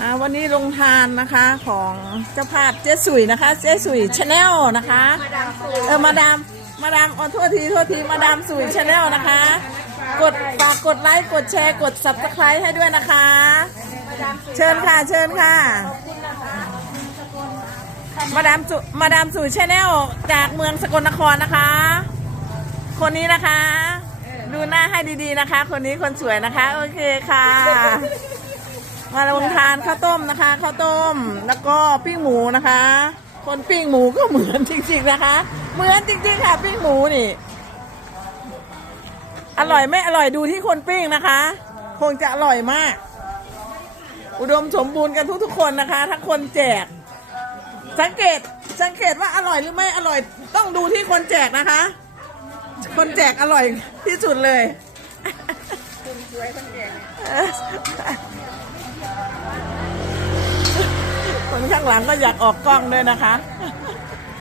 อ่าวันนี้ลงทานนะคะของเจ้าภาพเจ๊สุยนะคะเจ๊สุยชาแนลนะคะเออมาดามมาดามอ๋อโทษทีโทษทีมาดามสุยชาแนลนะคะ กดฝากกดไลค์กดแชร์กด subscribe ให้ด้วยนะคะ เชิญค่ะเชิญค่ะ มาดามสุมาดามสุยชาแนลจากเมืองสกลนครนะคะ คนนี้นะคะ ดูหน้าให้ดีๆนะคะ คนนี้คนสวยนะคะ โอเคค่ะ มาลงทานข้าวต้มนะคะข้าวต้มแล้วก็ปิ้งหมูนะคะ คนปิ้งหมูก็เหมือนจริงๆนะคะ เหมือนจริง ๆ ค่ะ ปิ้งหมูนี่ อร่อยไม่อร่อยดูที่คนปิ้งนะคะ คงจะอร่อยมาก อุดมสมบูรณ์กันทุกๆคนนะคะทั้งคนแจก สังเกตสังเกตว่าอร่อยหรือไม่อร่อยต้องดูที่คนแจกนะคะ คนแจกอร่อยที่สุดเลย คนข้างหลังก็อยากออกกล้องด้วยนะคะ